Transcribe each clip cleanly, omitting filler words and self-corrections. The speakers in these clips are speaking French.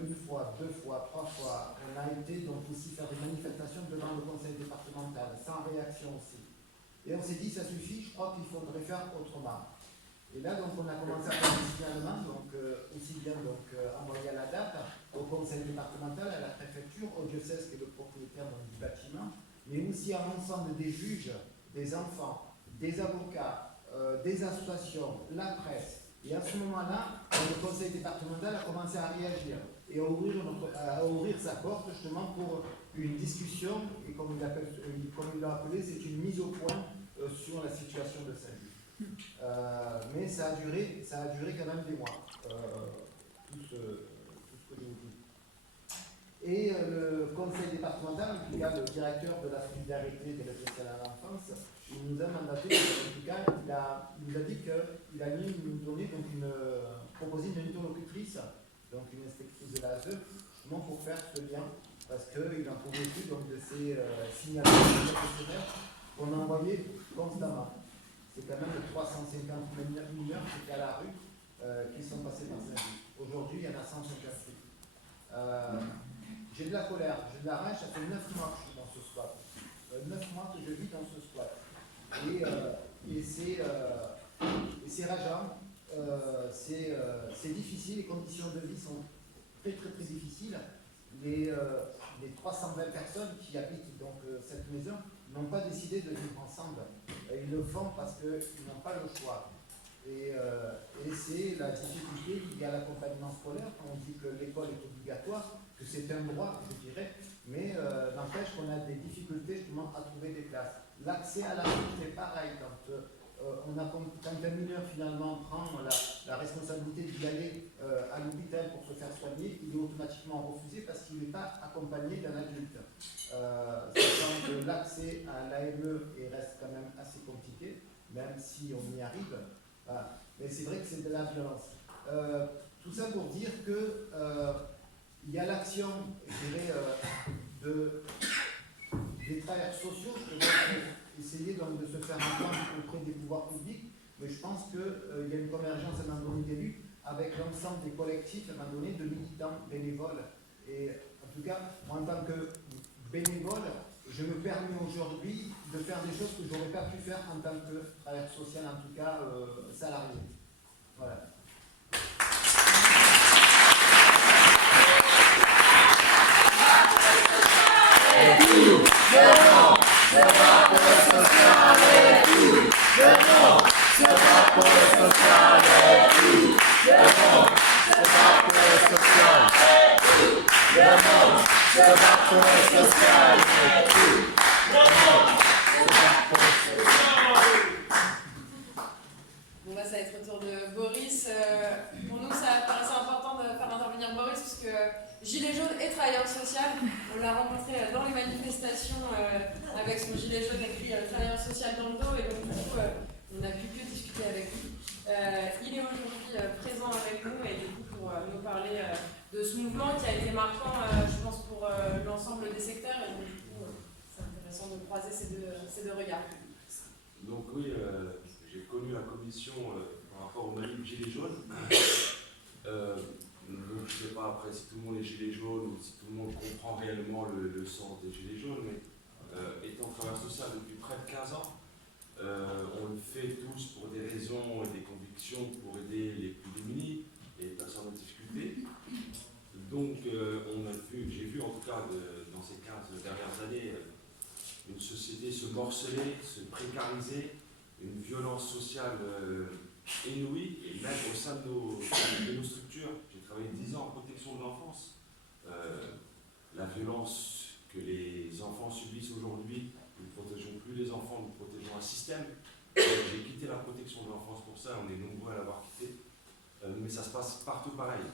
une fois, deux fois, trois fois. On a été donc aussi faire des manifestations devant le conseil départemental, sans réaction aussi. Et on s'est dit, ça suffit, je crois qu'il faudrait faire autrement. Et là, donc, on a commencé à faire des signalements, donc, aussi bien donc, envoyé à la date, au conseil départemental, à la préfecture, au diocèse qui est le propriétaire donc, du bâtiment, mais aussi à l'ensemble des juges, des enfants, des avocats, des associations, la presse. Et à ce moment-là, le conseil départemental a commencé à réagir et à ouvrir sa porte justement pour une discussion, et comme il l'a appelé, c'est une mise au point sur la situation de Saint-Just. Mais ça a duré quand même des mois, tout ce que je vous dis. Et le conseil départemental, en tout cas le directeur de la solidarité et de l'aide sociale à l'enfance, il nous a mandaté, en tout cas, il nous a dit qu'il allait nous donner donc proposer une interlocutrice, donc une inspectrice de l'ASE, justement pour faire ce lien, parce qu'il n'en pouvait plus donc, de ces signalements professionnels qu'on envoyait constamment. C'est quand même 350 mineurs qui étaient à la rue, qui sont passés par Saint-Just. Aujourd'hui, il y en a 158. J'ai de la colère, j'ai de la rage, ça fait 9 mois que je suis dans ce squat. 9 mois que je vis dans ce squat. Et c'est rageant, c'est difficile, les conditions de vie sont très très très difficiles. Les 320 personnes qui habitent donc, cette maison n'ont pas décidé de vivre ensemble. Ils le font parce qu'ils n'ont pas le choix. Et c'est la difficulté liée à l'accompagnement scolaire, quand on dit que l'école est obligatoire, que c'est un droit, je dirais, mais n'empêche qu'on a des difficultés justement à trouver des places. L'accès à la rue, c'est pareil, quand un mineur finalement prend la responsabilité d'y aller à l'hôpital pour se faire soigner, il est automatiquement refusé parce qu'il n'est pas accompagné d'un adulte. Sachant que l'accès à l'AME reste quand même assez compliqué, même si on y arrive. Voilà. Mais c'est vrai que c'est de la violence. Tout ça pour dire que il y a l'action, je dirais, des travailleurs sociaux qui vont essayer donc, de se faire entendre auprès des pouvoirs publics, mais je pense qu'il y a une convergence à un moment donné d'élus avec l'ensemble des collectifs, à un moment donné, de militants bénévoles. Et en tout cas, moi, en tant que bénévole, je me permets aujourd'hui de faire des choses que je n'aurais pas pu faire en tant que travailleur social, en tout cas salarié. Voilà. Bon là ça va être au tour de Boris. Pour nous ça paraissait important de faire intervenir Boris parce que gilet jaune et travailleur social, on l'a rencontré dans les manifestations avec son gilet jaune écrit travailleur social dans le dos et donc du coup on n'a pu que discuter avec lui. Il est aujourd'hui présent avec nous et du coup pour nous parler de ce mouvement qui a été marquant je pense pour l'ensemble des secteurs et donc du coup c'est intéressant de croiser ces deux regards. Donc oui, j'ai connu la commission par rapport au manif Gilets jaunes. Donc, je ne sais pas après si tout le monde est gilet jaune ou si tout le monde comprend réellement le sens des gilets jaunes, mais étant travailleur social depuis près de 15 ans, on le fait tous pour des raisons et des convictions pour aider les plus démunis et les personnes en difficulté. Donc j'ai vu en tout cas dans ces 15 dernières années une société se morceler, se précariser, une violence sociale inouïe, et même au sein de nos structures. J'ai travaillé 10 ans en protection de l'enfance. La violence que les enfants subissent aujourd'hui, nous ne protégeons plus les enfants, nous protégeons un système. J'ai quitté la protection de l'enfance pour ça, on est nombreux à l'avoir quitté, mais ça se passe partout pareil.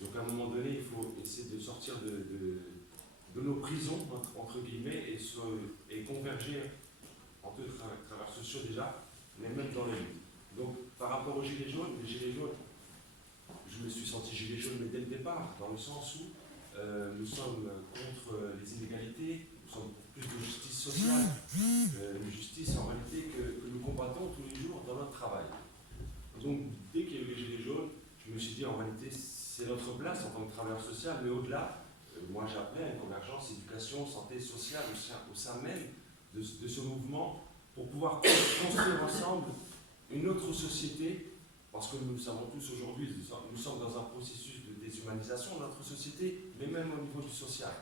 Donc à un moment donné, il faut essayer de sortir de nos prisons, entre guillemets, et converger entre travailleurs sociaux déjà, mais même dans les luttes. Donc par rapport aux gilets jaunes, les gilets jaunes, je me suis senti gilet jaune mais dès le départ, dans le sens où nous sommes contre les inégalités, nous sommes pour plus de justice sociale, une justice en réalité que nous combattons tous les jours dans notre travail. Donc dès qu'il y a eu les gilets jaunes, je me suis dit en réalité c'est notre place en tant que travailleur social, mais au-delà, moi j'appelle à une convergence éducation, santé, sociale au sein même de ce mouvement pour pouvoir construire ensemble une autre société, parce que nous le savons tous aujourd'hui, nous sommes dans un processus de déshumanisation de notre société, mais même au niveau du social.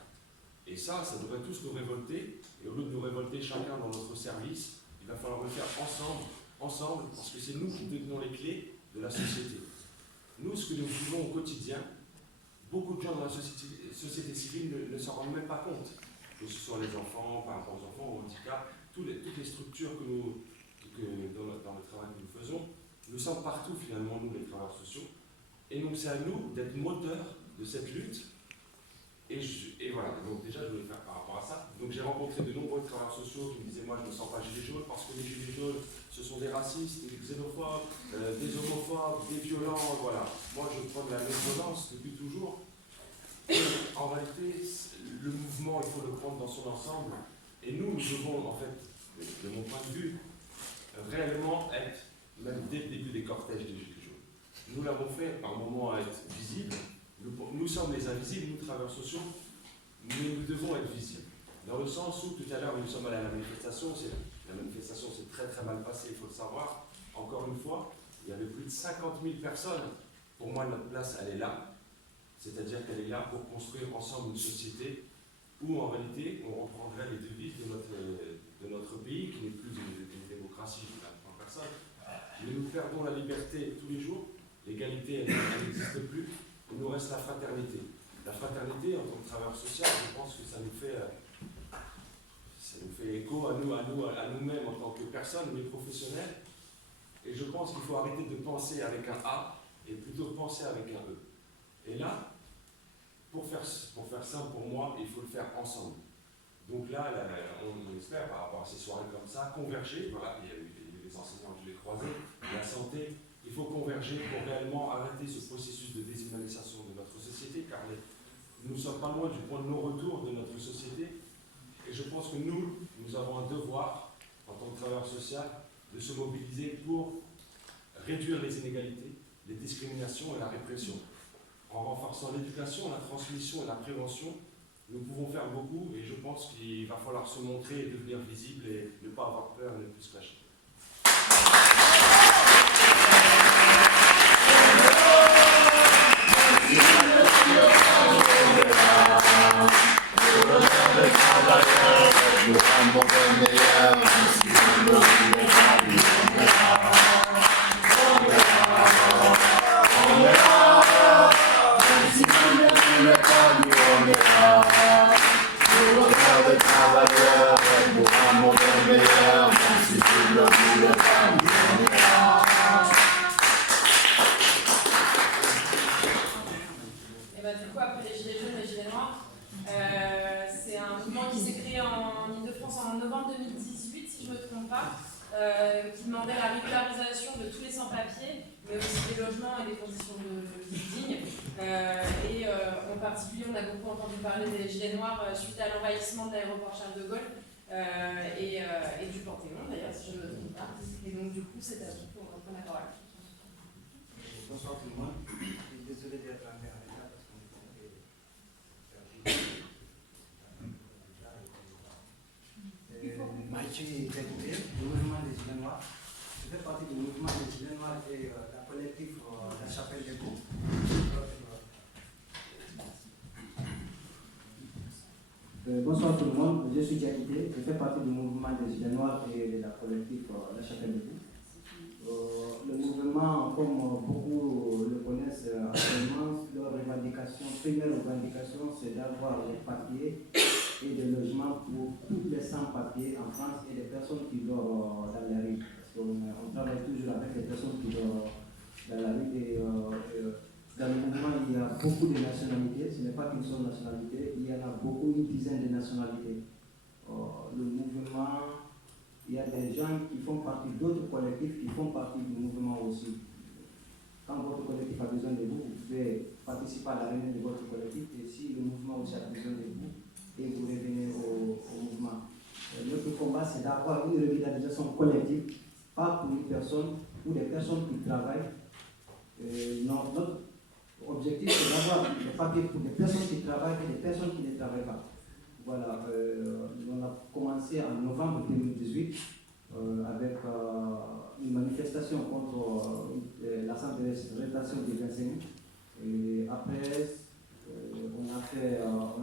Et ça devrait tous nous révolter, et au lieu de nous révolter chacun dans notre service, il va falloir le faire ensemble, parce que c'est nous qui détenons les clés de la société. Nous, ce que nous vivons au quotidien, beaucoup de gens dans la société civile ne s'en rendent même pas compte, que ce soit les enfants, par rapport aux enfants, au handicap, toutes les structures dans le travail que nous faisons, nous sommes partout finalement, nous les travailleurs sociaux, et donc c'est à nous d'être moteurs de cette lutte. Et voilà, donc déjà je voulais faire par rapport à ça. Donc j'ai rencontré de nombreux travailleurs sociaux qui me disaient moi je ne me sens pas gilet jaune parce que les gilets jaunes ce sont des racistes, des xénophobes, des homophobes, des violents, voilà. Moi je prends de la violence depuis toujours. Et en réalité, le mouvement il faut le prendre dans son ensemble. Et nous devons en fait, de mon point de vue, réellement être, même dès le début des cortèges des gilets jaunes. Nous l'avons fait par moments à être visibles. Nous sommes les invisibles, nous, travailleurs sociaux, mais nous devons être visibles. Dans le sens où, tout à l'heure, nous sommes allés à la manifestation, la manifestation s'est très très mal passée, il faut le savoir. Encore une fois, il y avait plus de 50 000 personnes. Pour moi, notre place, elle est là. C'est-à-dire qu'elle est là pour construire ensemble une société où, en réalité, on reprendrait les devises de notre pays, qui n'est plus une démocratie de 23 personnes. Mais nous perdons la liberté tous les jours. L'égalité, elle n'existe plus. Il nous reste la fraternité. La fraternité, en tant que travailleur social, je pense que ça nous fait écho à nous-mêmes en tant que personnes, mais professionnels. Et je pense qu'il faut arrêter de penser avec un A et plutôt penser avec un E. Et là, pour faire simple pour moi, il faut le faire ensemble. Donc là, on espère, par rapport à ces soirées comme ça, converger. Voilà, il y a eu les enseignants que je l'ai croisés, la santé. Il faut converger pour réellement arrêter ce processus de déshumanisation de notre société, car nous ne sommes pas loin du point de non-retour de notre société. Et je pense que nous avons un devoir, en tant que travailleurs sociaux, de se mobiliser pour réduire les inégalités, les discriminations et la répression. En renforçant l'éducation, la transmission et la prévention, nous pouvons faire beaucoup, et je pense qu'il va falloir se montrer et devenir visible et ne pas avoir peur et ne plus se cacher. Et bah, du coup, après les Gilets jaunes et les Gilets noirs, c'est un mouvement qui s'est créé en Ile-de-France en novembre 2018, si je ne me trompe pas, qui demandait la régularisation de tous les sans-papiers, mais aussi des logements et des conditions de vie dignes. En particulier, on a beaucoup entendu parler des Gilets noirs suite à l'envahissement de l'aéroport Charles de Gaulle et du Panthéon, d'ailleurs, si je ne me trompe pas. Et donc, du coup, c'est à vous pour reprendre la parole. Bonsoir tout le monde. Désolé d'être un peu en retard parce qu'on est Maïchi Kégoubé, du mouvement des Gilets Noirs. Je fais partie du mouvement des Gilets Noirs et la collectif La Chapelle des Bouts. Bonsoir tout le monde, je suis Dialité, je fais partie du mouvement des Gilets Noirs et de la collectif La Chapelle des Bouts. Le mouvement, comme beaucoup le connaissent actuellement, leur revendication, première revendication, c'est d'avoir les papiers et des logements pour tous les sans-papiers en France et les personnes qui dorment dans la rue. Parce qu'on travaille toujours avec les personnes qui dorment dans la rue et dans le mouvement, il y a beaucoup de nationalités, ce n'est pas qu'une seule nationalité, il y en a beaucoup, une dizaine de nationalités. Le mouvement, il y a des gens qui font partie d'autres collectifs qui font partie du mouvement aussi. Quand votre collectif a besoin de vous, vous pouvez participer à la réunion de votre collectif et si le mouvement aussi a besoin de vous, et vous revenez au mouvement. Notre combat, c'est d'avoir une revitalisation collective, pas pour une personne ou des personnes qui travaillent. Objectif, c'est d'avoir des papiers pour des personnes qui travaillent et des personnes qui ne travaillent pas. Voilà, on a commencé en novembre 2018 avec une manifestation contre l'Assemblée de rétention des enseignants. Et après, on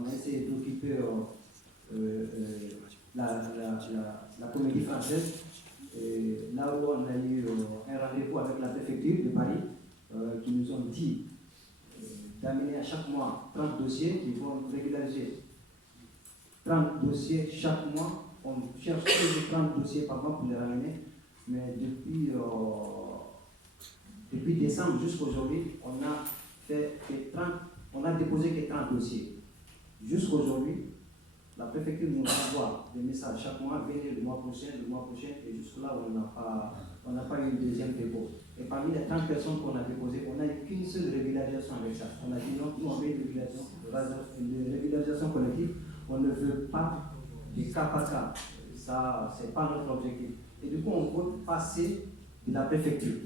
a essayé d'occuper la Comédie Française. Et là où on a eu un rendez-vous avec la préfecture de Paris qui nous ont dit d'amener à chaque mois 30 dossiers qui vont régulariser. 30 dossiers chaque mois, on cherche toujours 30 dossiers par mois pour les ramener, mais depuis décembre jusqu'à aujourd'hui, on a déposé que 30 dossiers. Jusqu'à aujourd'hui, la préfecture nous envoie des messages chaque mois, venez le mois prochain, et jusque-là, on n'a pas eu une deuxième dépôt. Et parmi les 30 personnes qu'on a déposées, on n'a eu qu'une seule régularisation avec ça. On a dit non, nous on veut une régularisation collective, on ne veut pas des cas par cas. Ça, ce n'est pas notre objectif. Et du coup, on veut passer de la préfecture.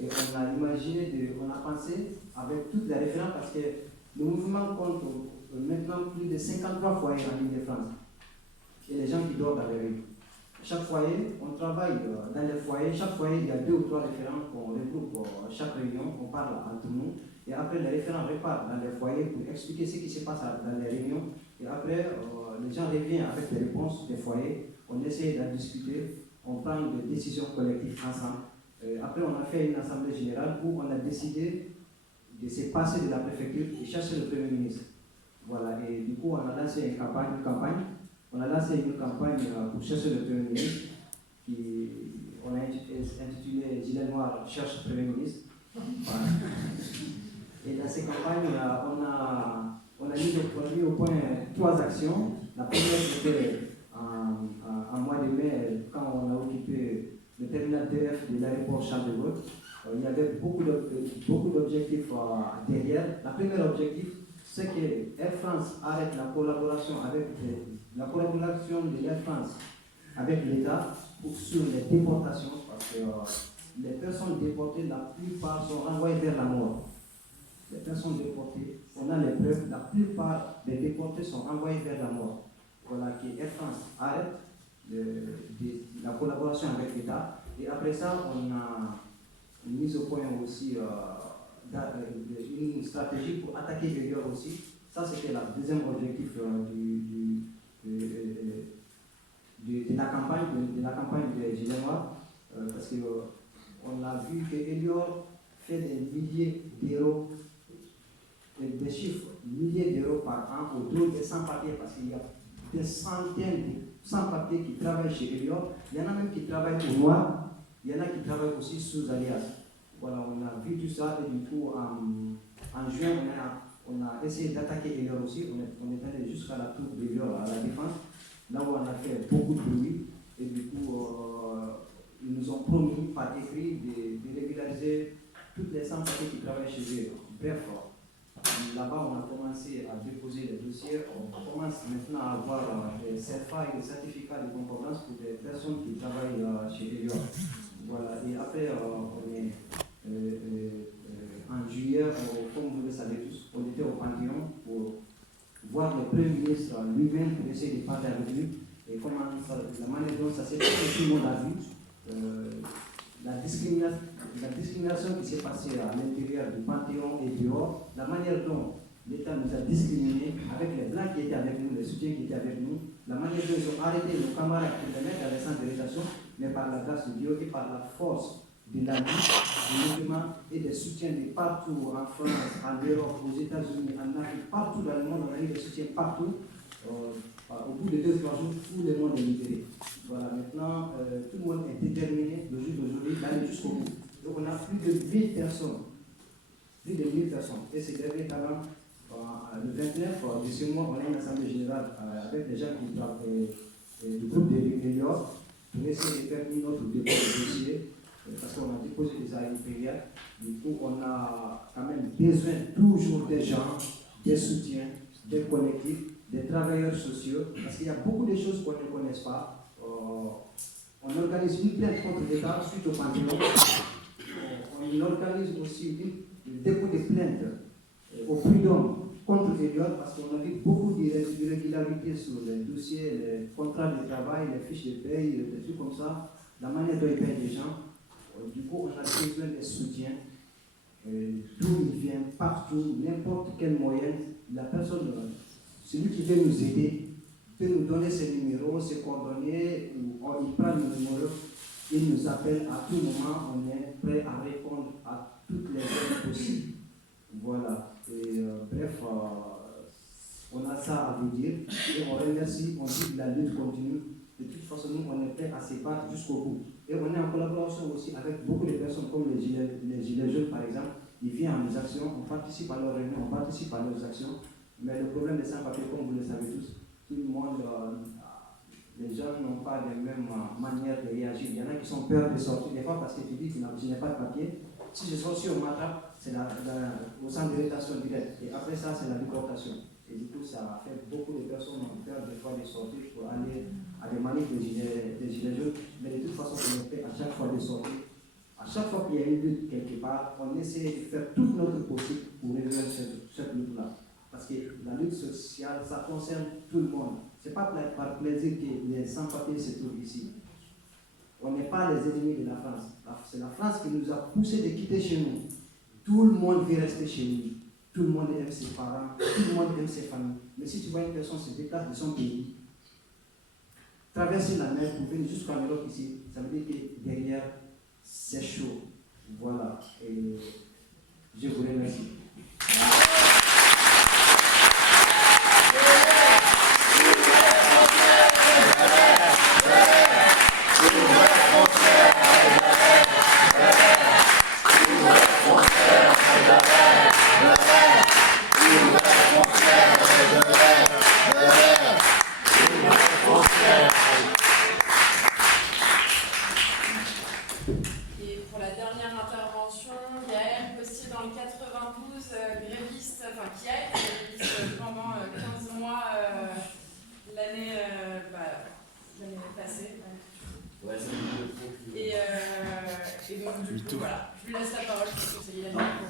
Et on a imaginé, on a pensé avec toutes les références, parce que le mouvement compte maintenant plus de 53 foyers en Île-de-France. Et les gens qui dorment dans les rues. Chaque foyer, on travaille dans les foyers. Chaque foyer, il y a 2 ou 3 référents qu'on regroupe chaque réunion, on parle entre nous. Et après, les référents repartent dans les foyers pour expliquer ce qui se passe dans les réunions. Et après, les gens reviennent avec les réponses des foyers. On essaie d'en discuter, on prend des décisions collectives ensemble. Après, on a fait une assemblée générale où on a décidé de se passer de la préfecture et chercher le Premier ministre. Voilà, et du coup, on a lancé une campagne. On a lancé une campagne pour chercher le Premier ministre, on a intitulé Gilet Noir cherche le Premier ministre. Voilà. Et dans ces campagnes, on a mis au point 3 actions. La première, c'était en mois de mai, quand on a occupé le terminal DF de l'aéroport Charles de Gaulle. Il y avait beaucoup d'objectifs derrière. Le premier objectif, c'est que Air France arrête la collaboration de Air France avec l'État sur les déportations, parce que les personnes déportées, la plupart sont renvoyées vers la mort. Les personnes déportées, on a les preuves, la plupart des déportés sont renvoyés vers la mort. Voilà, que Air France arrête la collaboration avec l'État. Et après ça, on a mis au point aussi une stratégie pour attaquer Elior aussi. Ça, c'était le deuxième objectif de la campagne de Gilet Noir, parce qu'on a vu que Elior fait des milliers d'euros, des chiffres, milliers d'euros par an au dos des sans-papiers, parce qu'il y a des centaines de sans-papiers qui travaillent chez Elior. Il y en a même qui travaillent au noir, il y en a qui travaillent aussi sous alias. Voilà, on a vu tout ça et du coup, en juin, on a essayé d'attaquer Elior aussi. On est allé jusqu'à la tour d'Elior, à la Défense, là où on a fait beaucoup de bruit. Et du coup, ils nous ont promis par écrit de régulariser toutes les sans-papiers qui travaillent chez eux. Bref, là-bas, on a commencé à déposer les dossiers. On commence maintenant à avoir des CFA et des certificats de concordance pour des personnes qui travaillent chez Elior. Voilà, et après, on est en juillet, comme vous le savez tous, on était au Panthéon pour voir le Premier ministre lui-même pour essayer de parler avec lui. Et comment la manière dont ça s'est passé, tout le monde a vu. La discrimination qui s'est passée à l'intérieur du Panthéon et dehors, la manière dont l'État nous a discriminés, avec les Blancs qui étaient avec nous, les soutiens qui étaient avec nous, la manière dont ils ont arrêté nos camarades pour les mettre dans les centres de rétention, mais par la grâce de Dieu et par la force de la vie, du mouvement et des soutiens de partout, en France, en Europe, aux États-Unis, en Afrique, partout dans le monde, on a eu des soutiens partout. Au bout de 2-3 jours, tout le monde est libéré. Voilà, maintenant, tout le monde est déterminé, le jour d'aujourd'hui, d'aller jusqu'au bout. Donc on a plus de 1000 personnes. Plus de 1000 personnes. Et c'est dernier talent, le 29 de ce mois, on a une assemblée générale avec les gens qui travaillent du groupe de Elior pour essayer de faire notre dépôt de dossier, parce qu'on a déposé des arrêts impériales. Du coup, on a quand même besoin toujours des gens, des soutiens, des collectifs, des travailleurs sociaux, parce qu'il y a beaucoup de choses qu'on ne connaît pas. On organise une plainte contre l'État suite au Panthéon. On organise aussi dépôt de plaintes au prud'homme contre Eliott parce qu'on a vu beaucoup d'irrégularités sur les dossiers, les contrats de travail, les fiches de paye, des trucs comme ça, la manière dont ils payent les gens. Du coup, on a besoin de soutien. D'où il vient, partout, n'importe quel moyen, la personne, celui qui veut nous aider, peut nous donner ses numéros, ses coordonnées, ou il prend le numéro, il nous appelle à tout moment, on est prêt à répondre à toutes les aides possibles. Voilà. Et bref, on a ça à vous dire. Et on remercie, on dit que la lutte continue. De toute façon, nous, on est prêt à se battre jusqu'au bout. Et on est en collaboration aussi avec beaucoup de personnes, comme les Gilets jaunes, par exemple. Ils viennent à nos actions, on participe à leurs réunions, on participe à leurs actions. Mais le problème des sans-papiers, comme vous le savez tous, tout le monde, les gens n'ont pas les mêmes manières de réagir. Il y en a qui sont peur de sortir des fois parce que tu dis que je n'ai pas de papier. Si je sors sur Mata, c'est au centre de rétention directe. Et après ça, c'est la déportation. Et du coup, ça fait beaucoup de personnes ont peur des fois de sortir pour aller à des manifs des gilets jaunes. Mais de toute façon, on est fait à chaque fois de sortir. À chaque fois qu'il y a une lutte quelque part, on essaie de faire tout notre possible pour résoudre cette lutte-là. Parce que la lutte sociale, ça concerne tout le monde. Ce n'est pas par plaisir que les sans-papiers se trouvent ici. On n'est pas les ennemis de la France. C'est la France qui nous a poussé de quitter chez nous. Tout le monde veut rester chez nous. Tout le monde aime ses parents, tout le monde aime ses familles. Mais si tu vois une personne se déplace de son pays, traverser la mer pour venir jusqu'en Europe ici, ça veut dire que derrière, c'est chaud. Voilà. Et je vous remercie.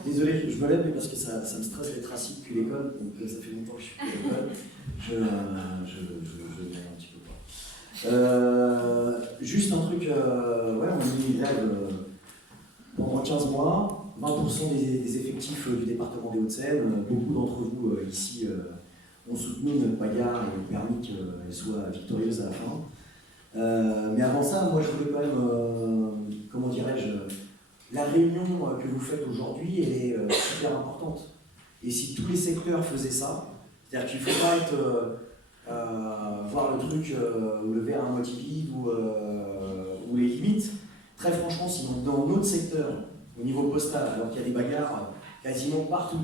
Désolé, je me lève mais parce que ça me stresse d'être assis depuis l'école, donc ça fait longtemps que je suis plus à l'école. Je viens un petit peu. Juste un truc, ouais, on a mis une grève pendant 15 mois, 20% des effectifs du département des Hauts-de-Seine. Beaucoup d'entre vous ici ont soutenu notre bagarre et ont permis qu'elle soit victorieuse à la fin. Mais avant ça, moi je voulais quand même, comment dirais-je, la réunion que vous faites aujourd'hui, elle est super importante. Et si tous les secteurs faisaient ça, c'est-à-dire qu'il ne faut pas être, voir le truc, le verre à moitié vide ou les limites. Très franchement, si dans notre secteur, au niveau postal, alors qu'il y a des bagarres quasiment partout,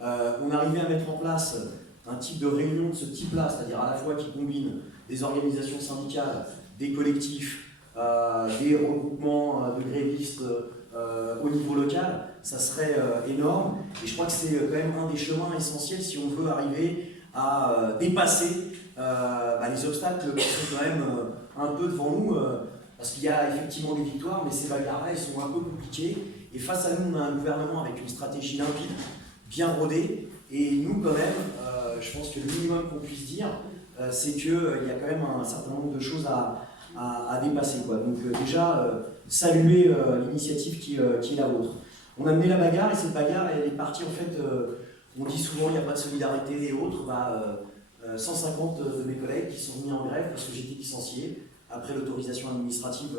on arrivait à mettre en place un type de réunion de ce type-là, c'est-à-dire à la fois qui combine des organisations syndicales, des collectifs, des regroupements de grévistes au niveau local, ça serait énorme. Et je crois que c'est quand même un des chemins essentiels si on veut arriver à dépasser les obstacles qui sont quand même un peu devant nous, parce qu'il y a effectivement des victoires, mais ces bagarres-là, elles sont un peu compliquées. Et face à nous, on a un gouvernement avec une stratégie limpide, bien rodée, et nous quand même, je pense que le minimum qu'on puisse dire, c'est qu'il y a quand même un certain nombre de choses à dépasser, quoi. Donc déjà, saluer l'initiative qui est la vôtre. On a mené la bagarre et cette bagarre elle est partie en fait, on dit souvent il n'y a pas de solidarité et autres, 150 de mes collègues qui sont mis en grève parce que j'étais licencié après l'autorisation administrative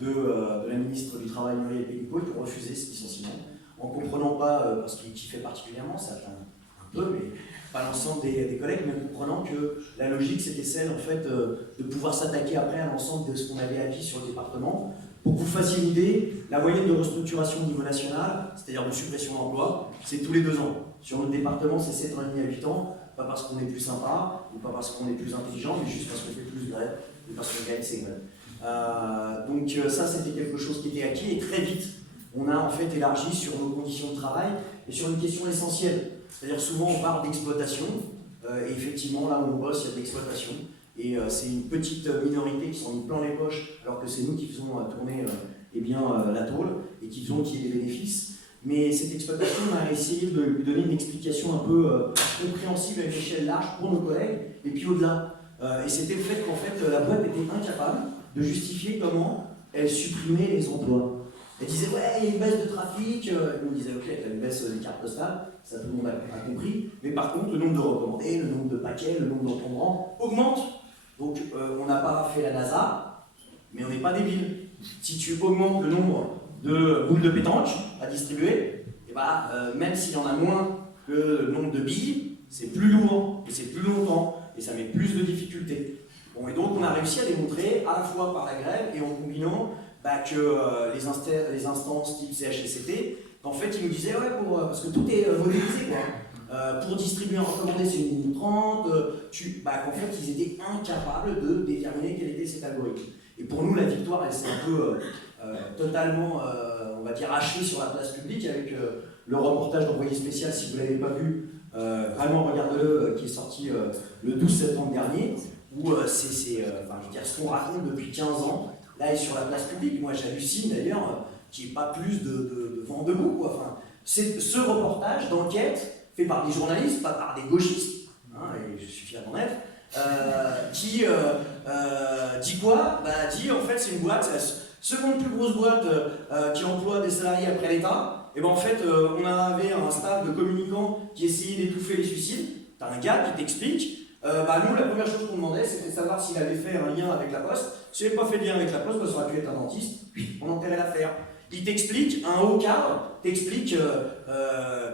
de la ministre du Travail Muriel Pénicaud pour refuser ce licenciement, en ne comprenant pas, parce qu'il fait particulièrement, ça atteint un peu, mais pas l'ensemble des collègues, mais en comprenant que la logique c'était celle en fait de pouvoir s'attaquer après à l'ensemble de ce qu'on avait acquis sur le département. Pour que vous fassiez une idée, la moyenne de restructuration au niveau national, c'est-à-dire de suppression d'emplois, c'est tous les 2 ans. Sur notre département, c'est 7 ans et demi à 8 ans, pas parce qu'on est plus sympa, ou pas parce qu'on est plus intelligent, mais juste parce qu'on fait plus de grèves, et parce qu'on gagne ses grèves. Donc ça, c'était quelque chose qui était acquis, et très vite, on a en fait élargi sur nos conditions de travail, et sur une question essentielle. C'est-à-dire souvent on parle d'exploitation, et effectivement là où on bosse, il y a de l'exploitation. Et c'est une petite minorité qui s'en met plein les poches, alors que c'est nous qui faisons tourner la tôle et qui faisons qu'il y ait des bénéfices. mais cette exploitation, on a essayé de lui donner une explication un peu compréhensible à une échelle large pour nos collègues, et puis au-delà. Et c'était le fait qu'en fait, la boîte était incapable de justifier comment elle supprimait les emplois. Elle disait, ouais, il y a une baisse de trafic. Et on disait, ok, il y a une baisse des cartes postales, ça tout le monde a compris. Mais par contre, le nombre de recommandés, le nombre de paquets, le nombre d'encombrants augmente. Donc, on n'a pas fait la NASA, mais on n'est pas débile. Si tu augmentes le nombre de boules de pétanque à distribuer, et bah, même s'il y en a moins que le nombre de billes, c'est plus lourd, et c'est plus longtemps, et ça met plus de difficultés. Bon, et donc on a réussi à démontrer, à la fois par la grève et en combinant que les instances type CHSCT, qu'en fait ils nous disaient, ouais, parce que tout est modélisé, quoi. Pour distribuer un recommandé, c'est 1 minute 30, qu'en fait ils étaient incapables de déterminer quel était cet algorithme. Et pour nous, la victoire, elle s'est un peu totalement, on va dire, hachée sur la place publique avec le reportage d'Envoyé spécial, si vous ne l'avez pas vu, vraiment regardez-le, qui est sorti le 12 septembre dernier, où ce qu'on raconte depuis 15 ans, là est sur la place publique. Moi j'hallucine d'ailleurs qu'il n'y ait pas plus de vent debout, quoi. Enfin, c'est ce reportage d'enquête fait par des journalistes, pas par des gauchistes, hein, et je suis fier d'en être, qui dit quoi? Dit en fait c'est une boîte, c'est la seconde plus grosse boîte qui emploie des salariés après l'État. Et ben en fait on avait un staff de communicants qui essayait d'étouffer les suicides. T'as un gars qui t'explique, nous la première chose qu'on demandait c'était de savoir s'il avait fait un lien avec la Poste. S'il n'avait pas fait de lien avec la Poste, ça aurait pu être un dentiste, on enterrait l'affaire. Il t'explique, un haut cadre, t'explique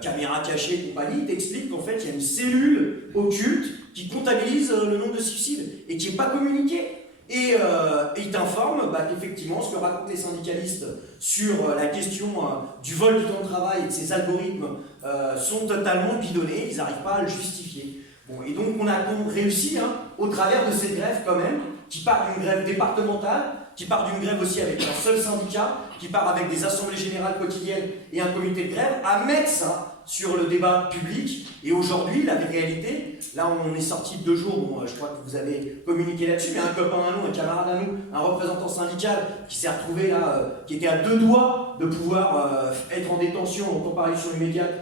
caméra cachée et compagnie, t'explique qu'en fait il y a une cellule occulte qui comptabilise le nombre de suicides et qui n'est pas communiquée. Et il t'informe qu'effectivement, ce que racontent les syndicalistes sur la question du vol du temps de travail et de ces algorithmes sont totalement bidonnés, ils n'arrivent pas à le justifier. Bon, et donc on a réussi, au travers de cette grève quand même, qui part d'une grève départementale, qui part d'une grève aussi avec un seul syndicat, qui part avec des assemblées générales quotidiennes et un comité de grève, à mettre ça sur le débat public. Et aujourd'hui, la réalité, là on est sorti de 2 jours, bon, je crois que vous avez communiqué là-dessus, mais un copain à nous, un camarade à nous, un représentant syndical qui s'est retrouvé là, qui était à 2 doigts de pouvoir être en détention en comparution immédiate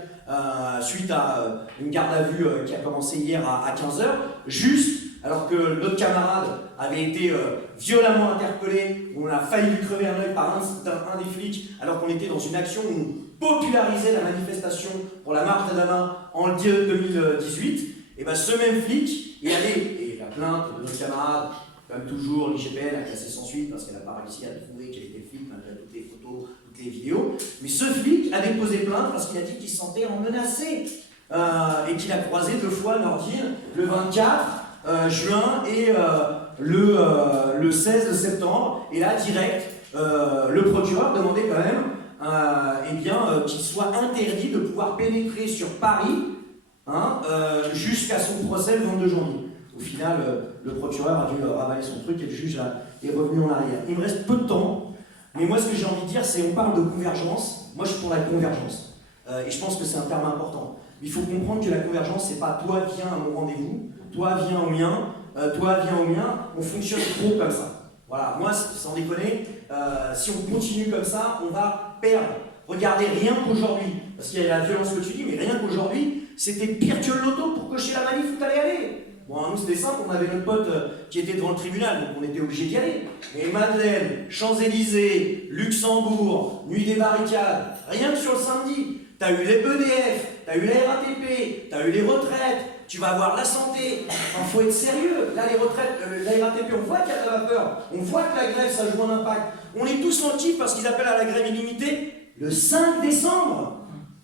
suite à une garde à vue qui a commencé hier à 15h, juste alors que notre camarade avait été violemment interpellé, on a failli lui crever un œil par un des flics, alors qu'on était dans une action où on popularisait la manifestation pour la marche d'Adama en 2018, et ce même flic est allé, et la plainte de notre camarade, comme toujours, l'IGPN a classé sans suite parce qu'elle n'a pas réussi à trouver quel était le flic, malgré toutes les photos, toutes les vidéos, mais ce flic a déposé plainte parce qu'il a dit qu'il se sentait menacé, et qu'il a croisé 2 fois Nordine, le 24 juin et le 16 septembre, et là, direct, le procureur demandait quand même qu'il soit interdit de pouvoir pénétrer sur Paris jusqu'à son procès le 22 janvier. Au final, le procureur a dû ravaler son truc et le juge est revenu en arrière. Il me reste peu de temps, mais moi ce que j'ai envie de dire, c'est on parle de convergence. Moi je suis pour la convergence, et je pense que c'est un terme important. Il faut comprendre que la convergence, c'est pas toi viens à mon rendez-vous, toi viens au mien, toi viens au mien, on fonctionne trop comme ça. Voilà, moi sans déconner, si on continue comme ça, on va perdre. Regardez, rien qu'aujourd'hui, parce qu'il y a la violence que tu dis, mais rien qu'aujourd'hui, c'était pire que le loto pour cocher la manif où t'allais aller. Bon, nous c'était simple, on avait notre pote qui était devant le tribunal, donc on était obligé d'y aller. Mais Madeleine, Champs-Élysées, Luxembourg, Nuit des barricades, rien que sur le samedi, t'as eu les EDF, t'as eu la RATP, t'as eu les retraites, tu vas avoir la santé. Enfin, faut être sérieux. Là, les retraites, la RATP, on voit qu'il y a de la vapeur, on voit que la grève, ça joue un impact. On est tous en kiff parce qu'ils appellent à la grève illimitée le 5 décembre.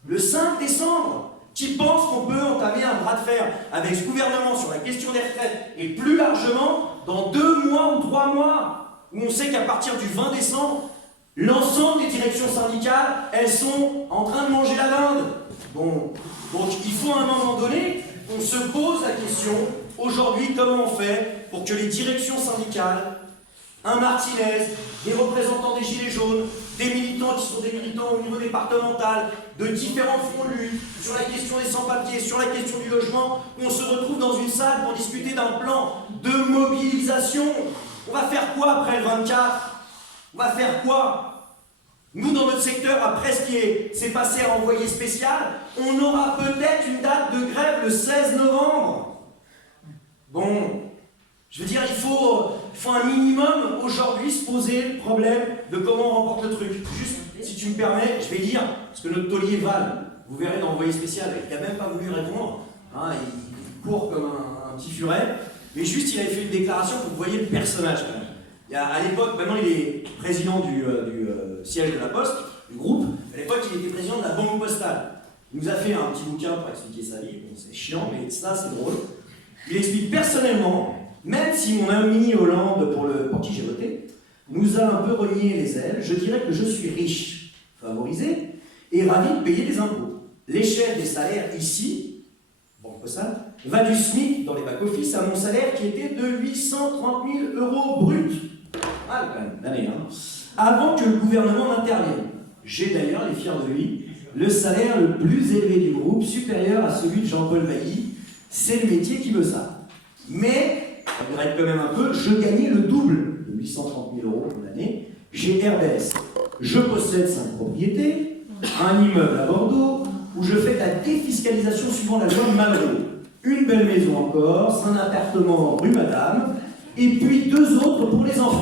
Le 5 décembre. Qui pense qu'on peut entamer un bras de fer avec ce gouvernement sur la question des retraites et plus largement dans 2 mois ou 3 mois, où on sait qu'à partir du 20 décembre, l'ensemble des directions syndicales, elles sont en train de manger la dinde. Bon, donc il faut à un moment donné qu'on se pose la question, aujourd'hui, comment on fait pour que les directions syndicales, un Martinez, des représentants des Gilets jaunes, des militants qui sont des militants au niveau départemental, de différents fronts de lutte, sur la question des sans-papiers, sur la question du logement, qu'on se retrouve dans une salle pour discuter d'un plan de mobilisation. On va faire quoi après le 24 ? On va faire quoi ? Nous, dans notre secteur, après ce qui s'est passé à envoyé spécial, on aura peut-être une date de grève le 16 novembre. Bon, je veux dire, il faut un minimum aujourd'hui se poser le problème de comment on remporte le truc. Juste, si tu me permets, je vais lire, parce que notre taulier Val, vous verrez dans envoyé spécial, il n'a même pas voulu répondre, hein, il court comme un petit furet, mais juste il avait fait une déclaration pour que vous voyez le personnage quand même. À l'époque, maintenant il est président du siège de la Poste, du groupe, à l'époque il était président de la Banque Postale. Il nous a fait un petit bouquin pour expliquer sa vie, bon, c'est chiant, mais ça c'est drôle. Il explique personnellement, même si mon ami Hollande, pour qui j'ai voté, nous a un peu renié les ailes, je dirais que je suis riche, favorisé, et ravi de payer des impôts. L'échelle des salaires ici, Banque Postale, va du SMIC dans les back-office à mon salaire qui était de 830 000 € brut. Ah, quand même, l'année, hein. Avant que le gouvernement n'intervienne. J'ai d'ailleurs, les fiers de lui, le salaire le plus élevé du groupe, supérieur à celui de Jean-Paul Bailly. C'est le métier qui veut ça. Mais, on regrette quand même un peu, je gagnais le double de 830 000 € l'année chez RBS. Je possède 5 propriétés, un immeuble à Bordeaux, où je fais de la défiscalisation suivant la loi Malraux. Une belle maison en Corse, un appartement rue Madame, et puis 2 autres pour les enfants.